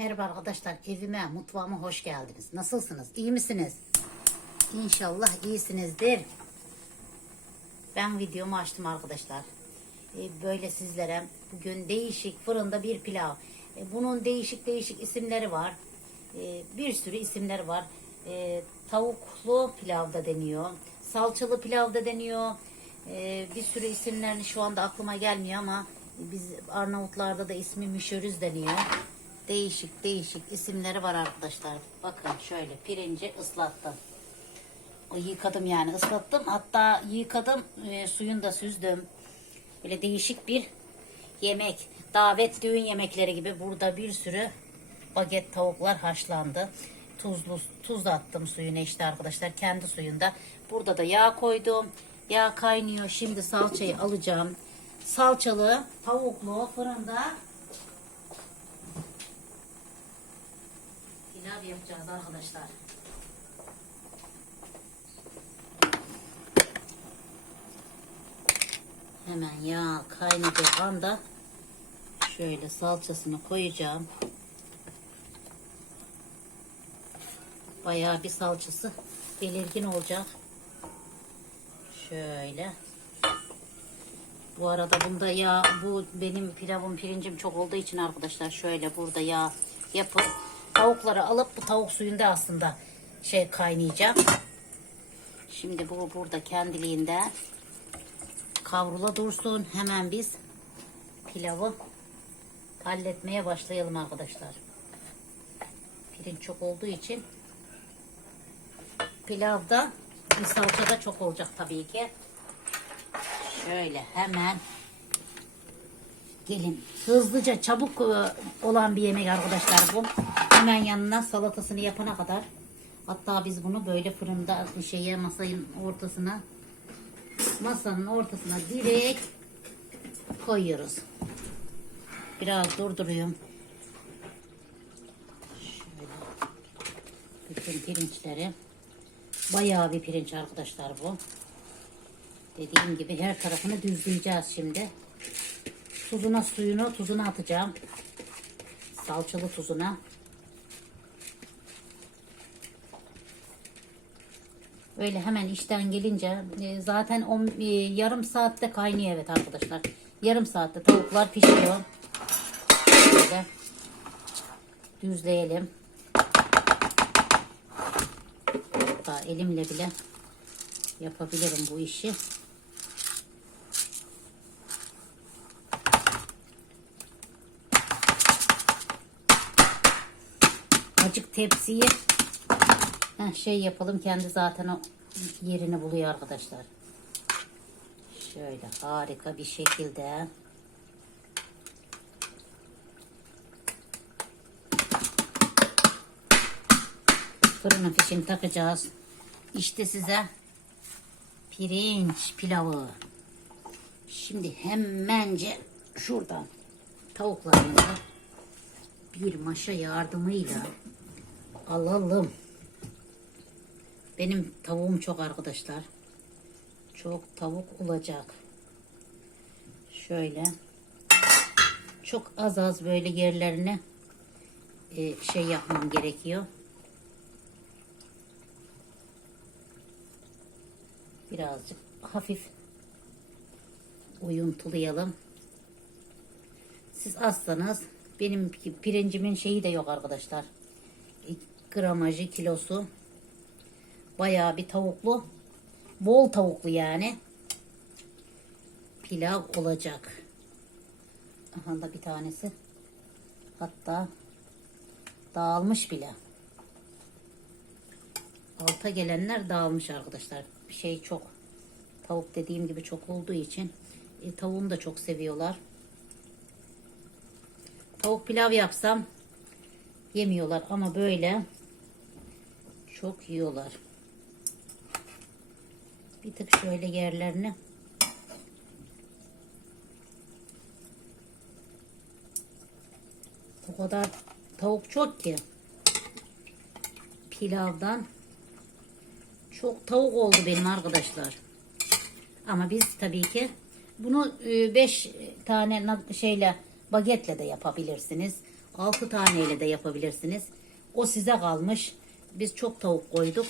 Merhaba arkadaşlar, evime, mutfağıma hoş geldiniz. Nasılsınız? İyi misiniz? İnşallah iyisinizdir. Ben videomu açtım arkadaşlar. Ee, Böyle sizlere bugün değişik fırında bir pilav. Ee, Bunun değişik değişik isimleri var. Ee, Bir sürü isimleri var. Ee, Tavuklu pilav da deniyor. Salçalı pilav da deniyor. Ee, Bir sürü isimlerini şu anda aklıma gelmiyor ama biz Arnavutlarda da ismi mişörüz deniyor. Değişik değişik isimleri var arkadaşlar. Bakın şöyle pirinci ıslattım. Yıkadım yani ıslattım. Hatta yıkadım e, suyunu da süzdüm. Böyle değişik bir yemek. Davet düğün yemekleri gibi burada bir sürü baget tavuklar haşlandı. Tuzlu tuz attım suyuna işte arkadaşlar kendi suyunda. Burada da yağ koydum. Yağ kaynıyor. Şimdi salçayı alacağım. Salçalı tavuklu fırında pilav yapacağız arkadaşlar. Hemen yağ kaynadığı anda şöyle salçasını koyacağım. Bayağı bir salçası belirgin olacak. Şöyle. Bu arada bunda yağ, bu benim pilavım pirincim çok olduğu için arkadaşlar şöyle burada yağ yapıp tavukları alıp bu tavuk suyunda aslında şey kaynayacak. Şimdi bu burada kendiliğinden kavrula dursun. Hemen biz pilavı halletmeye başlayalım arkadaşlar. Pirinç çok olduğu için pilavda salça da çok olacak tabii ki. Şöyle hemen gelin. Hızlıca çabuk e, olan bir yemek arkadaşlar bu. Hemen yanına salatasını yapana kadar. Hatta biz bunu böyle fırında şeye masanın ortasına masanın ortasına direkt koyuyoruz. Biraz durduruyorum. Şöyle bütün pirinçleri. Bayağı bir pirinç arkadaşlar bu. Dediğim gibi her tarafını düzleyeceğiz şimdi. Tuzuna suyunu tuzuna atacağım. Salçalı tuzuna. Öyle hemen işten gelince e, zaten on, e, yarım saatte kaynıyor evet arkadaşlar. Yarım saatte tavuklar pişiyor. Böyle düzleyelim. Hatta elimle bile yapabilirim bu işi. Acık tepsiyi Heh, şey yapalım kendi zaten o yerini buluyor arkadaşlar. Şöyle harika bir şekilde fırının fişini takacağız. İşte size pirinç pilavı. Şimdi hemence şuradan tavuklarımızı bir maşa yardımıyla alalım. Benim tavuğum çok arkadaşlar. Çok tavuk olacak. Şöyle. Çok az az böyle yerlerine e, şey yapmam gerekiyor. Birazcık hafif uyuntulayalım. Siz azsanız benim pirincimin şeyi de yok arkadaşlar. E, Gramajı kilosu Bayağı bir tavuklu. Bol tavuklu yani. Pilav olacak. Aha da bir tanesi. Hatta dağılmış bile. Alta gelenler dağılmış arkadaşlar. Bir şey çok. Tavuk dediğim gibi çok olduğu için e, tavuğunu da çok seviyorlar. Tavuk pilav yapsam yemiyorlar ama böyle çok yiyorlar. Bir tık şöyle yerlerini o kadar tavuk çok ki pilavdan çok tavuk oldu benim arkadaşlar. Ama biz tabii ki bunu 5 tane şeyle bagetle de yapabilirsiniz. 6 taneyle de yapabilirsiniz. O size kalmış. Biz çok tavuk koyduk.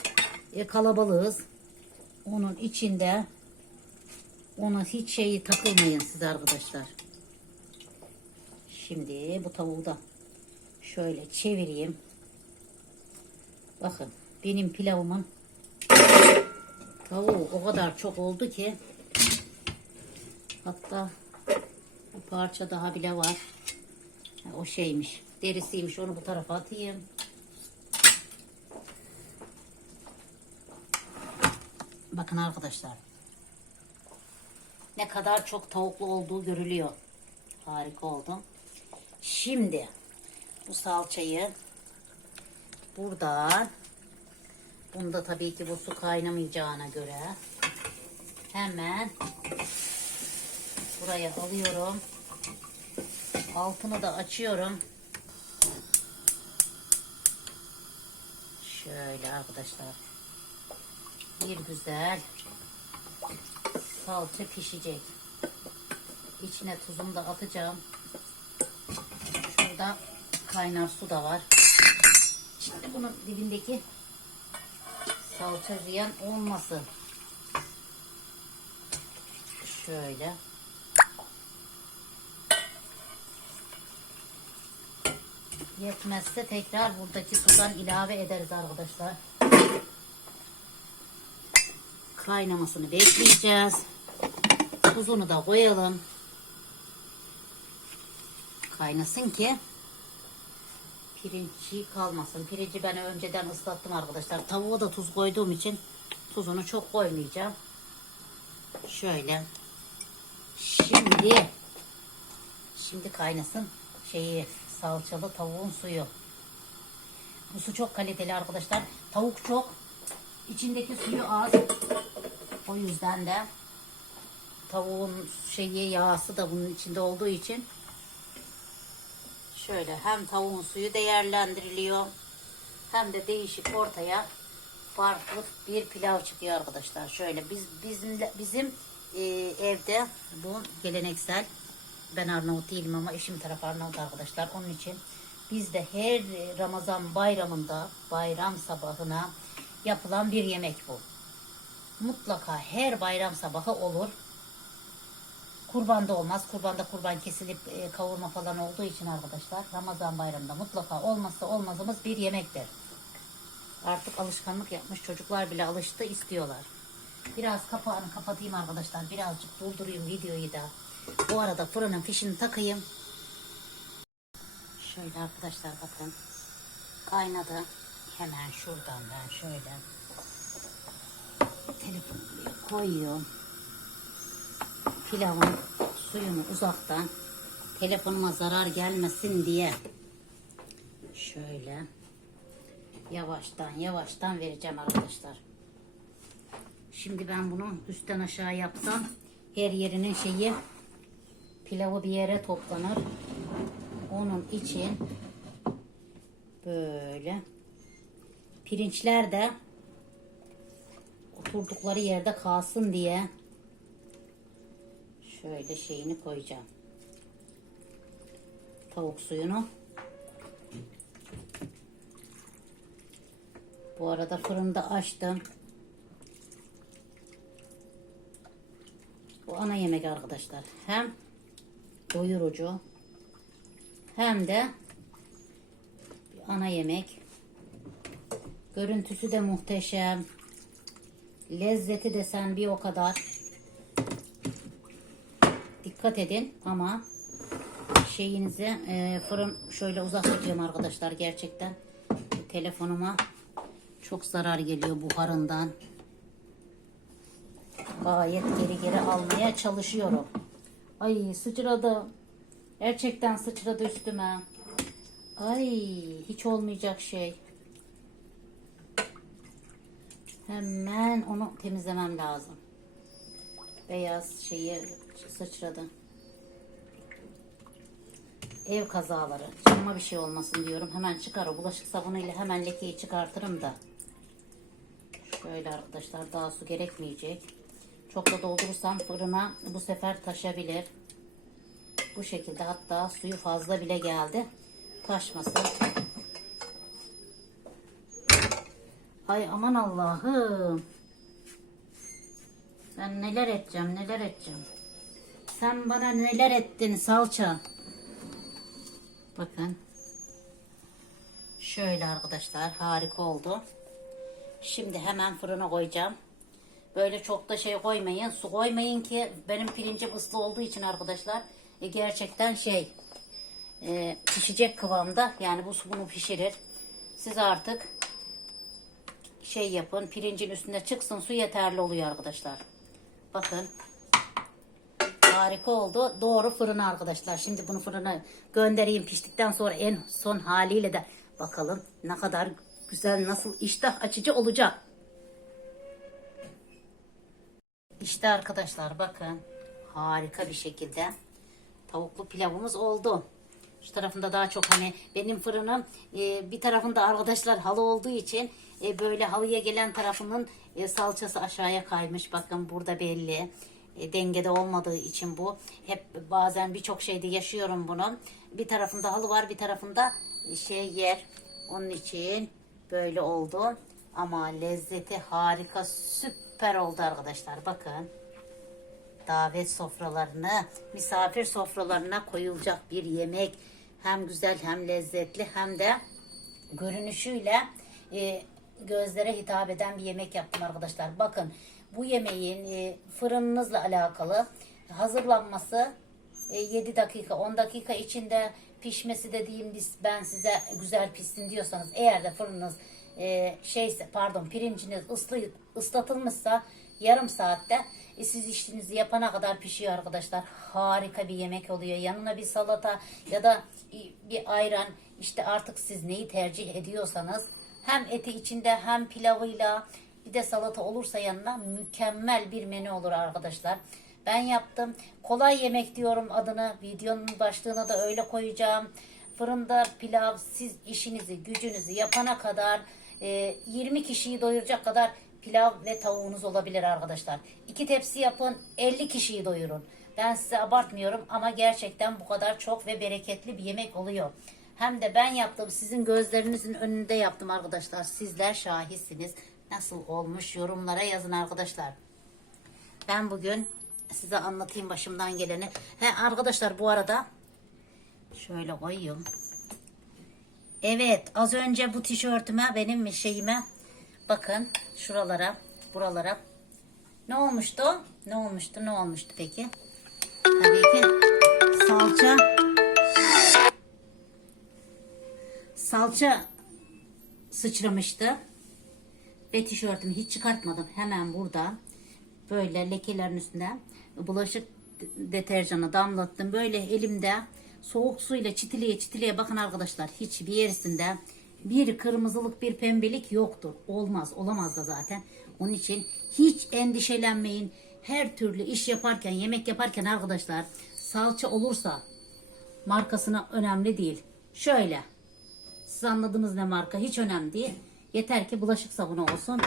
E, kalabalığız. Onun içinde ona hiç şeyi takılmayın siz arkadaşlar. Şimdi bu tavuğu da şöyle çevireyim. Bakın benim pilavımın tavuğu o kadar çok oldu ki hatta bir parça daha bile var. O şeymiş. Derisiymiş. Onu bu tarafa atayım. Bakın arkadaşlar. Ne kadar çok tavuklu olduğu görülüyor. Harika oldu. Şimdi bu salçayı buradan bunda tabii ki bu su kaynamayacağına göre hemen buraya alıyorum. Altını da açıyorum. Şöyle arkadaşlar. Bir güzel salça pişecek. İçine tuzumu da atacağım. Şurada kaynar su da var. Şimdi bunun dibindeki salça ziyan olmasın. Şöyle. Yetmezse tekrar buradaki sudan ilave ederiz arkadaşlar. Kaynamasını bekleyeceğiz. Tuzunu da koyalım. Kaynasın ki pirinci kalmasın. Pirinci ben önceden ıslattım arkadaşlar. Tavuğa da tuz koyduğum için tuzunu çok koymayacağım. Şöyle. Şimdi şimdi kaynasın şeyi salçalı tavuğun suyu. Bu su çok kaliteli arkadaşlar. Tavuk çok. İçindeki suyu az. O yüzden de tavuğun şeyi yağısı da bunun içinde olduğu için şöyle hem tavuğun suyu değerlendiriliyor hem de değişik ortaya farklı bir pilav çıkıyor arkadaşlar. Şöyle biz bizim bizim e, evde bu geleneksel ben Arnavut değilim ama eşim tarafı Arnavut arkadaşlar. Onun için bizde her Ramazan bayramında bayram sabahına yapılan bir yemek bu. Mutlaka her bayram sabahı olur. Kurbanda olmaz. Kurbanda kurban kesilip e, kavurma falan olduğu için arkadaşlar Ramazan bayramında mutlaka olmazsa olmazımız bir yemektir. Artık alışkanlık yapmış çocuklar bile alıştı istiyorlar. Biraz kapağını kapatayım arkadaşlar. Birazcık doldurayım videoyu da. Bu arada fırının fişini takayım. Şöyle arkadaşlar bakın. Kaynadı. Hemen şuradan ben şöyle telefonu koyuyorum. Pilavın suyunu uzaktan telefonuma zarar gelmesin diye şöyle yavaştan yavaştan vereceğim arkadaşlar. Şimdi ben bunu üstten aşağı yapsam her yerinin şeyi pilavı bir yere toplanır. Onun için böyle pirinçler de oturdukları yerde kalsın diye şöyle şeyini koyacağım. Tavuk suyunu. Bu arada fırında açtım. Bu ana yemek arkadaşlar. Hem doyurucu hem de ana yemek. Görüntüsü de muhteşem. Lezzeti desen bir o kadar. Dikkat edin ama şeyinizi e, fırın şöyle uzak tutuyorum arkadaşlar gerçekten. Telefonuma çok zarar geliyor buharından. Gayet geri geri almaya çalışıyorum. Ay sıçradı. Gerçekten sıçradı üstüme. Ay hiç olmayacak şey. Hemen onu temizlemem lazım. Beyaz şeyi sıçradı. Ev kazaları. Canıma bir şey olmasın diyorum. Hemen çıkar o bulaşık sabunuyla hemen lekeyi çıkartırım da. Şöyle arkadaşlar daha su gerekmeyecek. Çok da doldurursam fırına bu sefer taşabilir. Bu şekilde hatta suyu fazla bile geldi. taşmasın. Ay aman Allah'ım. Ben neler edeceğim, neler edeceğim. Sen bana neler ettin salça. Bakın. Şöyle arkadaşlar harika oldu. Şimdi hemen fırına koyacağım. Böyle çok da şey koymayın. Su koymayın ki benim pirincim ıslı olduğu için arkadaşlar e, gerçekten şey e, pişecek kıvamda. Yani bu su bunu pişirir. Siz artık şey yapın. Pirincin üstünde çıksın su yeterli oluyor arkadaşlar. Bakın. Harika oldu. Doğru fırına arkadaşlar. Şimdi bunu fırına göndereyim. Piştikten sonra en son haliyle de bakalım ne kadar güzel nasıl iştah açıcı olacak. İşte arkadaşlar bakın harika bir şekilde tavuklu pilavımız oldu. Şu tarafında daha çok hani benim fırınım e, bir tarafında arkadaşlar halı olduğu için e, böyle halıya gelen tarafının e, salçası aşağıya kaymış. Bakın burada belli. E, dengede olmadığı için bu. Hep bazen birçok şeyde yaşıyorum bunu. Bir tarafında halı var bir tarafında şey yer. Onun için böyle oldu. Ama lezzeti harika süper oldu arkadaşlar. Bakın davet sofralarına, misafir sofralarına koyulacak bir yemek. Hem güzel hem lezzetli hem de görünüşüyle e, gözlere hitap eden bir yemek yaptım arkadaşlar. Bakın bu yemeğin e, fırınınızla alakalı hazırlanması e, 7 dakika 10 dakika içinde pişmesi dediğim ben size güzel pişsin diyorsanız eğer de fırınınız e, şeyse pardon pirinciniz ıslı, ıslatılmışsa yarım saatte e, siz işinizi yapana kadar pişiyor arkadaşlar. Harika bir yemek oluyor. Yanına bir salata ya da bir ayran işte artık siz neyi tercih ediyorsanız hem eti içinde hem pilavıyla bir de salata olursa yanına mükemmel bir menü olur arkadaşlar. Ben yaptım. Kolay yemek diyorum adını. Videonun başlığına da öyle koyacağım. Fırında pilav siz işinizi gücünüzü yapana kadar e, 20 kişiyi doyuracak kadar pilav ve tavuğunuz olabilir arkadaşlar. İki tepsi yapın 50 kişiyi doyurun. Ben size abartmıyorum ama gerçekten bu kadar çok ve bereketli bir yemek oluyor. Hem de ben yaptım sizin gözlerinizin önünde yaptım arkadaşlar. Sizler şahitsiniz. Nasıl olmuş yorumlara yazın arkadaşlar. Ben bugün size anlatayım başımdan geleni. He arkadaşlar bu arada şöyle koyayım. Evet az önce bu tişörtüme benim şeyime bakın şuralara buralara ne olmuştu? Ne olmuştu? Ne olmuştu peki? Tabii ki salça salça sıçramıştı. Ve tişörtümü hiç çıkartmadım. Hemen burada böyle lekelerin üstünde bulaşık deterjanı damlattım. Böyle elimde soğuk suyla çitileye çitileye bakın arkadaşlar. Hiçbir yerisinde bir kırmızılık bir pembelik yoktur. Olmaz olamaz da zaten. Onun için hiç endişelenmeyin. Her türlü iş yaparken yemek yaparken arkadaşlar salça olursa markasına önemli değil. Şöyle siz anladınız ne marka hiç önemli değil. Yeter ki bulaşık sabunu olsun.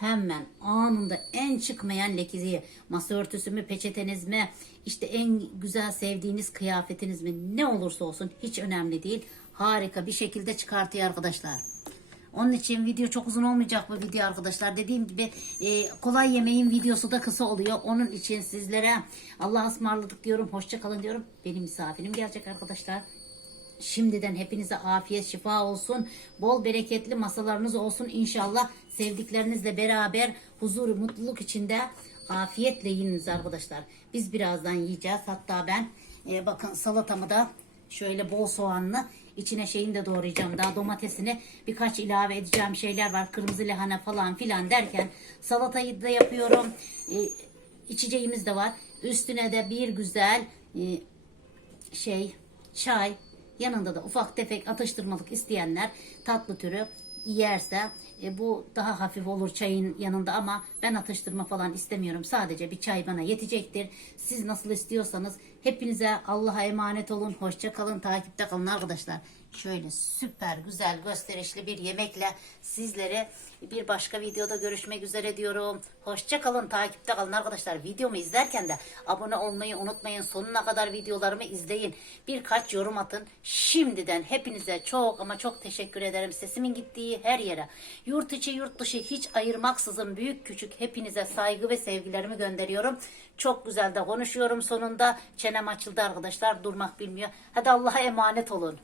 Hemen anında en çıkmayan lekeyi masa örtüsü mü peçeteniz mi işte en güzel sevdiğiniz kıyafetiniz mi ne olursa olsun hiç önemli değil. Harika bir şekilde çıkartıyor arkadaşlar. Onun için video çok uzun olmayacak bu video arkadaşlar. Dediğim gibi e, kolay yemeğin videosu da kısa oluyor. Onun için sizlere Allah'a ısmarladık diyorum. Hoşça kalın diyorum. Benim misafirim gelecek arkadaşlar. Şimdiden hepinize afiyet şifa olsun. Bol bereketli masalarınız olsun inşallah. Sevdiklerinizle beraber huzur, mutluluk içinde afiyetle yiyiniz arkadaşlar. Biz birazdan yiyeceğiz. Hatta ben e, bakın salatamı da şöyle bol soğanlı içine şeyini de doğrayacağım. Daha domatesini birkaç ilave edeceğim şeyler var. Kırmızı lahana falan filan derken salatayı da yapıyorum. E, içeceğimiz de var. Üstüne de bir güzel e, şey çay Yanında da ufak tefek atıştırmalık isteyenler tatlı türü yerse e, bu daha hafif olur çayın yanında ama ben atıştırma falan istemiyorum. Sadece bir çay bana yetecektir. Siz nasıl istiyorsanız hepinize Allah'a emanet olun. Hoşça kalın. Takipte kalın arkadaşlar. Şöyle süper güzel gösterişli bir yemekle sizlere bir başka videoda görüşmek üzere diyorum. Hoşça kalın, takipte kalın arkadaşlar. Videomu izlerken de abone olmayı unutmayın. Sonuna kadar videolarımı izleyin. Birkaç yorum atın. Şimdiden hepinize çok ama çok teşekkür ederim. Sesimin gittiği her yere. Yurt içi yurt dışı hiç ayırmaksızın büyük küçük hepinize saygı ve sevgilerimi gönderiyorum. Çok güzel de konuşuyorum sonunda. Çenem açıldı arkadaşlar. Durmak bilmiyor. Hadi Allah'a emanet olun.